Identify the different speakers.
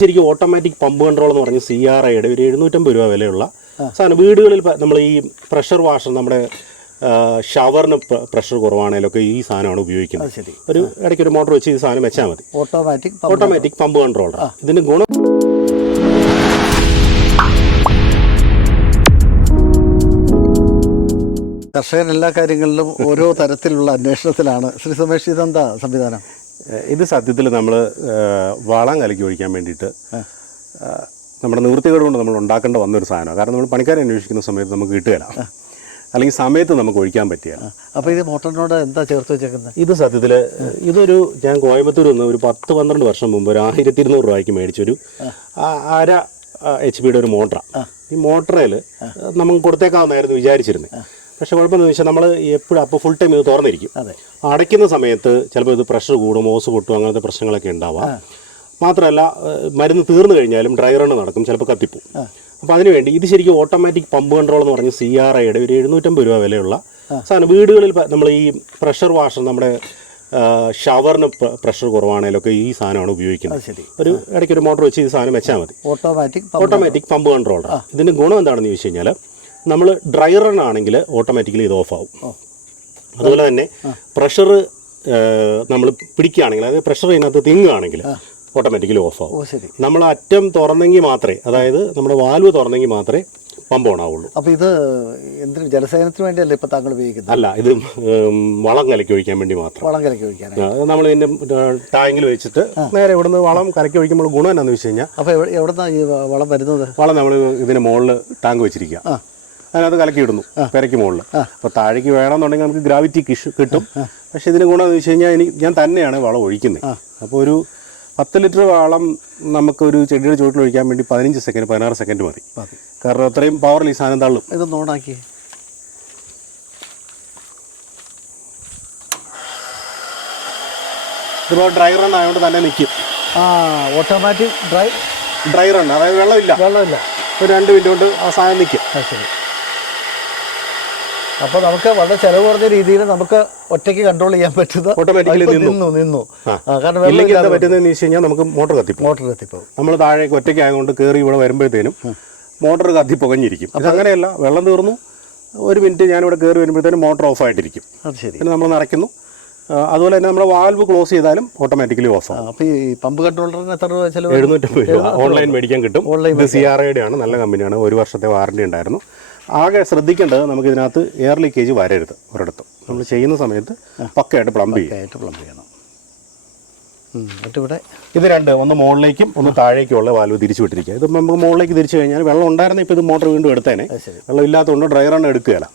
Speaker 1: ശരിക്കും automatic pump control എന്ന് പറഞ്ഞ സി ആർ ഐയുടെ ഒരു എഴുന്നൂറ്റമ്പത് രൂപ വിലയുള്ള സാധനം. വീടുകളിൽ നമ്മൾ ഈ പ്രഷർ വാഷർ നമ്മുടെ ഷവറിന് പ്രഷർ കുറവാണെങ്കിലൊക്കെ ഈ സാധനമാണ് ഉപയോഗിക്കുന്നത്. ഒരു ഇടയ്ക്ക് ഒരു മോട്ടോർ വെച്ച് ഈ സാധനം വെച്ചാൽ മതി.
Speaker 2: ഓട്ടോമാറ്റിക്
Speaker 1: ഓട്ടോമാറ്റിക് പമ്പ് കൺട്രോളർ ഇതിന്റെ ഗുണം
Speaker 2: കർഷകൻ എല്ലാ കാര്യങ്ങളിലും ഓരോ തരത്തിലുള്ള അന്വേഷണത്തിലാണ്. ശ്രീ സുമേഷ് ഇതെന്താ സംവിധാനം?
Speaker 1: ഇത് സത്യത്തിൽ നമ്മൾ വളം കലക്കി ഒഴിക്കാൻ വേണ്ടിയിട്ട് നമ്മുടെ നിവൃത്തികേട് കൊണ്ട് നമ്മൾ ഉണ്ടാക്കേണ്ട വന്നൊരു സാധനമാണ്. കാരണം നമ്മൾ പണിക്കാരെ അന്വേഷിക്കുന്ന സമയത്ത് നമുക്ക് കിട്ടുകയില്ല. അല്ലെങ്കിൽ സമയത്ത് നമുക്ക് ഒഴിക്കാൻ പറ്റിയ
Speaker 2: അപ്പോൾ ഇത് മോട്ടറിനോട് എന്താ ചേർത്ത് വെച്ചേക്കുന്നത്
Speaker 1: ഇത് സത്യത്തിൽ ഇതൊരു ഞാൻ കോയമ്പത്തൂർ നിന്ന് ഒരു പത്ത് പന്ത്രണ്ട് വർഷം മുമ്പ് ഒരു ആയിരത്തി ഇരുന്നൂറ് രൂപയ്ക്ക് മേടിച്ചൊരു അര എച്ച് പിയുടെ ഒരു മോട്ടറാണ് ഈ മോട്ടറിൽ നമുക്ക് കൊടുത്തേക്കാവുന്നായിരുന്നു വിചാരിച്ചിരുന്നത് പക്ഷെ കുഴപ്പമെന്ന് വെച്ചാൽ നമ്മൾ എപ്പോഴും അപ്പോൾ ഫുൾ ടൈം ഇത് തുറന്നിരിക്കും
Speaker 2: അതെ.
Speaker 1: അടയ്ക്കുന്ന സമയത്ത് ചിലപ്പോൾ ഇത് പ്രഷർ കൂടും ഓസ് പൊട്ടും അങ്ങനത്തെ പ്രശ്നങ്ങളൊക്കെ ഉണ്ടാവാം. മാത്രമല്ല മരുന്ന് തീർന്നു കഴിഞ്ഞാലും ഡ്രൈ റണ് നടക്കും ചിലപ്പോൾ കത്തിപ്പോ അപ്പോൾ അതിനുവേണ്ടി ഇത് ശരിക്കും ഓട്ടോമാറ്റിക് പമ്പ് കൺട്രോൾ എന്ന് പറഞ്ഞ സി ആർ ഐയുടെ ഒരു എഴുന്നൂറ്റമ്പത് രൂപ വിലയുള്ള സാധനം. വീടുകളിൽ നമ്മൾ ഈ പ്രഷർ വാഷർ നമ്മുടെ ഷവറിന് പ്രഷർ കുറവാണെങ്കിലൊക്കെ ഈ സാധനമാണ് ഉപയോഗിക്കുന്നത്. ഒരു ഇടയ്ക്ക് ഒരു മോട്ടോർ വെച്ച് ഈ സാധനം വെച്ചാൽ മതി.
Speaker 2: ഓട്ടോമാറ്റിക്
Speaker 1: ഓട്ടോമാറ്റിക് പമ്പ് കൺട്രോളർ ഇതിന്റെ ഗുണം എന്താണെന്ന് ചോദിച്ചു കഴിഞ്ഞാൽ നമ്മൾ ഡ്രൈ റൺ ആണെങ്കിൽ ഓട്ടോമാറ്റിക്കലി ഇത് ഓഫ് ആവും. അതുപോലെ തന്നെ പ്രഷർ നമ്മൾ പിടിക്കുകയാണെങ്കിൽ അതായത് പ്രഷർ ഇതിനകത്ത് തിങ്ങുകയാണെങ്കിൽ ഓട്ടോമാറ്റിക്കലി ഓഫ് ആവും. നമ്മൾ അറ്റം തുറന്നെങ്കിൽ മാത്രമേ അതായത് നമ്മുടെ വാൽവ് തുറന്നെങ്കിൽ മാത്രമേ പമ്പ് ഓൺ ആവുള്ളൂ.
Speaker 2: അപ്പോൾ ഇത് എന്ത് ജലസേനത്തിന് വേണ്ടിയല്ലേ ഇപ്പോൾ താങ്കൾ ഉപയോഗിക്കുന്നത്?
Speaker 1: അല്ല ഇത് വളം കലക്കി ഒഴിക്കാൻ വേണ്ടി മാത്രം.
Speaker 2: വളം കലക്കി
Speaker 1: ഒഴിക്കാൻ നമ്മൾ ഇതിന്റെ ടാങ്കിൽ വെച്ചിട്ട് നേരെ ഇവിടുന്ന് വളം കലക്കി ഒഴിക്കുമ്പോൾ ഗുണം എന്നാന്ന് വെച്ച് കഴിഞ്ഞാൽ
Speaker 2: അപ്പോൾ എവിടെ എവിടുന്നാണ് ഈ വളം വരുന്നത്?
Speaker 1: വളം നമ്മൾ ഇതിന്റെ മുകളിൽ ടാങ്ക് വെച്ചിരിക്കുക. അതിനകത്ത് കലക്കി ഇടുന്നു പെരയ്ക്ക് മുകളിൽ. അപ്പോൾ താഴേക്ക് വേണമെന്നുണ്ടെങ്കിൽ നമുക്ക് ഗ്രാവിറ്റി കിഷ് കിട്ടും. പക്ഷേ ഇതിന് ഗുണം എന്ന് വെച്ച് കഴിഞ്ഞാൽ എനിക്ക് ഞാൻ തന്നെയാണ് വളം ഒഴിക്കുന്നത്. അപ്പോൾ ഒരു പത്ത് ലിറ്റർ വളം നമുക്ക് ഒരു ചെടിയുടെ ചുവട്ടിൽ ഒഴിക്കാൻ വേണ്ടി പതിനഞ്ച് സെക്കൻഡ് പതിനാറ് സെക്കൻഡ് മതി.
Speaker 2: മതി.
Speaker 1: കാരണം അത്രയും പവർ ഈ സാധനം തള്ളും.
Speaker 2: ഇതൊന്ന് ഓണാക്കി
Speaker 1: ഇതിപ്പോൾ ഡ്രൈ റൺ ആയതുകൊണ്ട് തന്നെ നിൽക്കും
Speaker 2: ആ ഓട്ടോമാറ്റിക് ഡ്രൈ
Speaker 1: ഡ്രൈ റൺ അതായത് വെള്ളമില്ല.
Speaker 2: വെള്ളമില്ല.
Speaker 1: ഒരു രണ്ട് മിനിറ്റ് കൊണ്ട് ആ സാധനം നിൽക്കും
Speaker 2: ശരി. അപ്പോൾ നമുക്ക് വളരെ ചെലവ് കുറഞ്ഞ രീതിയിൽ നമുക്ക് ഒറ്റയ്ക്ക് കൺട്രോൾ ചെയ്യാൻ പറ്റുന്ന ഇപ്പൊ
Speaker 1: നിന്നു.
Speaker 2: നിന്നു കാരണം
Speaker 1: ഇല്ലെങ്കിൽ എന്താ
Speaker 2: വെള്ളം
Speaker 1: പറ്റുന്നതെന്ന് വെച്ച് കഴിഞ്ഞാൽ നമുക്ക് മോട്ടോർ കത്തിപ്പോകും.
Speaker 2: മോട്ടർ കത്തിപ്പോ
Speaker 1: നമ്മൾ താഴേക്ക് ഒറ്റയ്ക്ക് ആയതുകൊണ്ട് കയറി ഇവിടെ വരുമ്പോഴത്തേനും മോട്ടോർ കത്തി പുകഞ്ഞിരിക്കും. അങ്ങനെയല്ല വെള്ളം തീർന്നു. ഒരു മിനിറ്റ് ഞാൻ ഞാനിവിടെ കയറി വരുമ്പോഴത്തേനും മോട്ടോർ ഓഫ് ആയിട്ടിരിക്കും.
Speaker 2: അത് ശരി.
Speaker 1: പിന്നെ നമ്മൾ നിറയ്ക്കുന്നു അതുപോലെ തന്നെ നമ്മൾ വാൽവ് ക്ലോസ് ചെയ്താലും ഓട്ടോമാറ്റിക്കലി ഓഫ് ആവും.
Speaker 2: അപ്പോൾ ഈ പമ്പ് കൺട്രോളറിന് എത്ര രൂപ ചിലവ്
Speaker 1: എഴുന്നൂറ്റമ്പത് രൂപ. ഓൺലൈൻ മേടിക്കാൻ കിട്ടും. ഇത് സി ആർ ഐയുടെ ആണ് നല്ല കമ്പനിയാണ് ഒരു വർഷത്തെ വാറണ്ടി ഉണ്ടായിരുന്നു. ആകെ ശ്രദ്ധിക്കേണ്ടത് നമുക്ക് ഇതിനകത്ത് എയർ ലീക്കേജ് വരരുത് ഒരിടത്തും. നമ്മൾ ചെയ്യുന്ന സമയത്ത് പക്കയായിട്ട് പ്ലംബ് ചെയ്യും
Speaker 2: പ്ലംബ് ചെയ്യണം. ഇവിടെ
Speaker 1: ഇത് രണ്ട് ഒന്ന് മുകളിലേക്കും ഒന്ന് താഴേക്കുമുള്ള വാൽവ് തിരിച്ചു വിട്ടിരിക്കുക ഇത് നമുക്ക് മുകളിലേക്ക് തിരിച്ചു കഴിഞ്ഞാൽ വെള്ളം ഉണ്ടായിരുന്നേ ഇപ്പോൾ ഇത് മോട്ടർ വീണ്ടും എടുത്തേനെ. വെള്ളം ഇല്ലാത്തതുകൊണ്ട് ഡ്രൈ റൺ എടുക്കുകയില്ല.